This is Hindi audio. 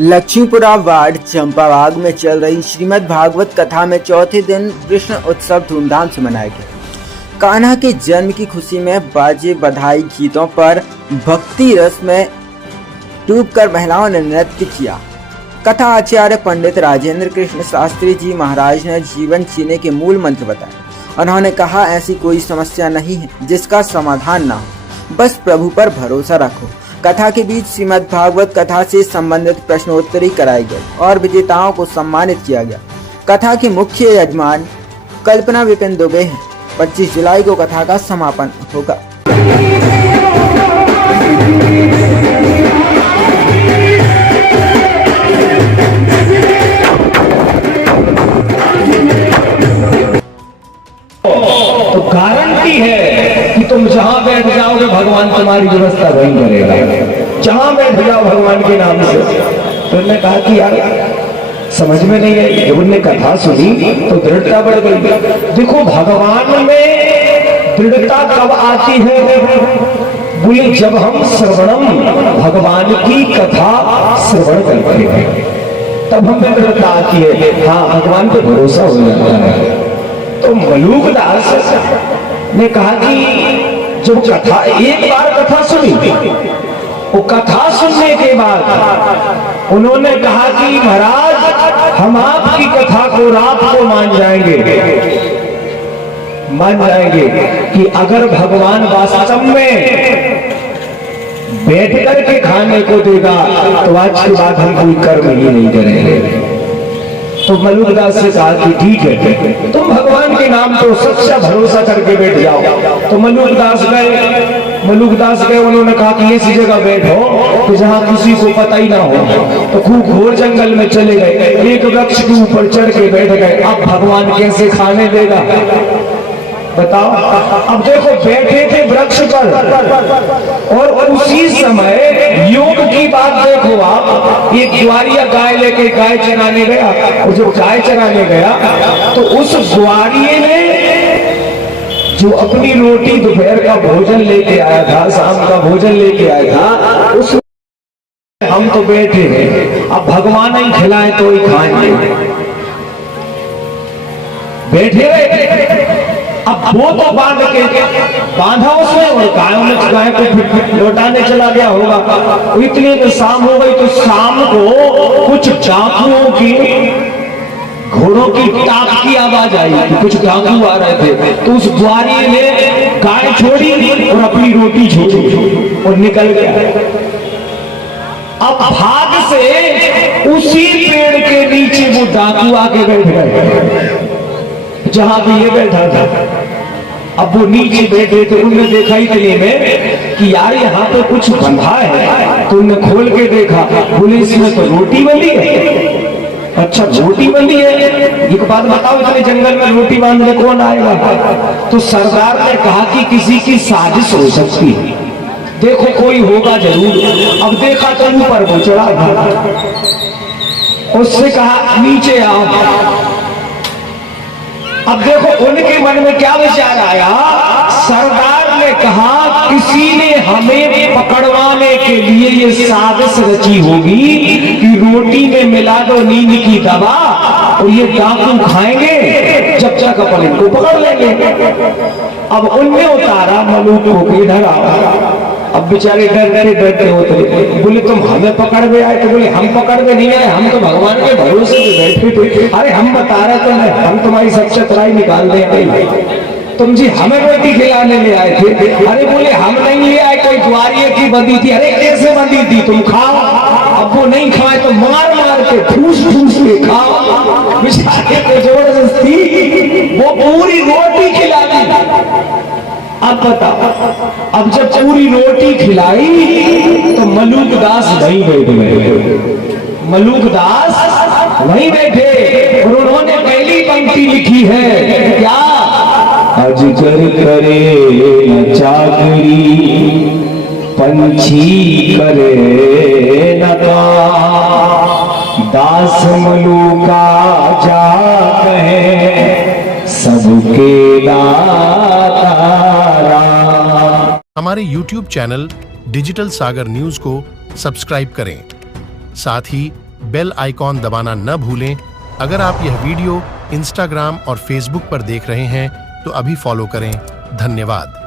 लक्ष्मीपुरा वार्ड चंपाबाग में चल रही श्रीमद् भागवत कथा में चौथे दिन कृष्ण उत्सव धूमधाम से मनाया गया। कान्हा के जन्म की खुशी में बाजे बधाई गीतों पर भक्ति रस में डूबकर महिलाओं ने नृत्य किया। कथा आचार्य पंडित राजेंद्र कृष्ण शास्त्री जी महाराज ने जीवन जीने के मूल मंत्र बताए। उन्होंने कहा, ऐसी कोई समस्या नहीं है जिसका समाधान ना हो, बस प्रभु पर भरोसा रखो। कथा के बीच श्रीमद् भागवत कथा से संबंधित प्रश्नोत्तरी कराई गई और विजेताओं को सम्मानित किया गया। कथा के मुख्य यजमान कल्पना विपिन दुबे हैं। 25 जुलाई को कथा का समापन होगा। तो गारंटी है कि तुम जहां बैठ जाओगे भगवान तुम्हारी व्यवस्था वहीं करेगा। जहां बैठ जाओ भगवान के नाम से। तो उन्होंने कहा कि यार समझ में नहीं है। जब उन्होंने कथा सुनी तो दृढ़ता बढ़ गई। देखो भगवान में दृढ़ता कब आती है? बोले जब हम श्रवणम भगवान की कथा श्रवण करते हैं तब हमें दृढ़ता आती है। हाँ, भगवान पे भरोसा हो जाता है। तो मलूकदास ने कहा कि जब कथा एक बार कथा सुनी, वो कथा सुनने के बाद उन्होंने कहा कि महाराज हम आपकी कथा को रात को मान जाएंगे कि अगर भगवान वास्तव में बैठ करके खाने को देगा तो आज के बाद हम कोई कर्म ही नहीं करेंगे। तो मलूकदास से कहा कि ठीक है, तुम भगवान के नाम तो सच्चा भरोसा करके बैठ जाओ। तो मलूकदास गए। उन्होंने कहा कि ऐसी जगह बैठो कि जहाँ किसी को पता ही ना हो। तो खूब घोर जंगल में चले गए, एक वृक्ष के ऊपर चढ़ के बैठ गए। अब भगवान कैसे खाने देगा बताओ। अब देखो बैठे थे वृक्ष पर और उसी समय योग की बात देखो आप। एक ग्वारिया गाय लेके गाय चराने गया और जब गाय चराने गया तो उस ग्वारिये ने जो अपनी रोटी दोपहर का भोजन लेके आया था, शाम का भोजन लेके आया था, उस हम तो बैठे हैं, अब भगवान ही खिलाए तो ही खाएंगे। बैठे रहे। अब वो तो बांधा उसने और गाय को लौटाने चला गया होगा। इतने में शाम हो गई। तो शाम को कुछ डाकुओं की घोड़ों की टाप की आवाज आई कि कुछ डाकू आ रहे थे। तो उस ग्वारी ने गाय छोड़ी और अपनी रोटी छोड़ी और निकल गया। अब भाग से उसी पेड़ के नीचे वो डाकू आके बैठ गए जहां भी ये बैठा था। अब वो नीचे बैठे थे। उन्होंने देखा इतने में कि यार यहाँ पे कुछ बंधा है। तो उन्होंने खोल के देखा, बोले इसमें तो रोटी बंधी है। अच्छा रोटी बंधी है? एक बात बताओ, इतने जंगल में रोटी बांधने कौन आएगा? तो सरदार ने कहा कि किसी की साजिश हो सकती है, देखो कोई होगा जरूर। अब देखा तो ऊपर वो चढ़ा था। उससे कहा नीचे आओ। अब देखो उनके मन में क्या विचार आया। सरदार ने कहा किसी ने हमें पकड़वाने के लिए ये साजिश रची होगी कि रोटी में मिला दो नींद की दवा और ये डाकू खाएंगे, जब तक अपन इनको पकड़ लेंगे। अब उनने उतारा मलूक को इधर आओ। अब बेचारे डरते होते। बोले तुम हमें पकड़ में आए? तो बोले हम पकड़ में नहीं आए, हम तो भगवान के भरोसे पे बैठे थे। अरे हम बता रहे तो नहीं, हम तुम्हारी सब चतुराई निकाल दें। तुम जी हमें रोटी खिलाने ले आए थे। अरे बोले हम नहीं ले आए, कोई ग्वारिये की बंधी थी। अरे कैसे बंधी थी? तुम खाओ। अब वो नहीं खाए तो मार मार के ठूस के खाओ। बेचारे को जबरदस्ती वो पूरी रोटी खिला दी। अब बताओ, अब जब पूरी रोटी खिलाई तो मलूकदास वहीं बैठे। मलूकदास वहीं बैठे और उन्होंने पहली पंक्ति लिखी है क्या? अजगर करे न चाकरी, पंछी करे न दास मलूका जा कहे सबके दाता। हमारे YouTube चैनल डिजिटल सागर न्यूज को सब्सक्राइब करें। साथ ही बेल आइकॉन दबाना न भूलें। अगर आप यह वीडियो इंस्टाग्राम और फेसबुक पर देख रहे हैं तो अभी फॉलो करें। धन्यवाद।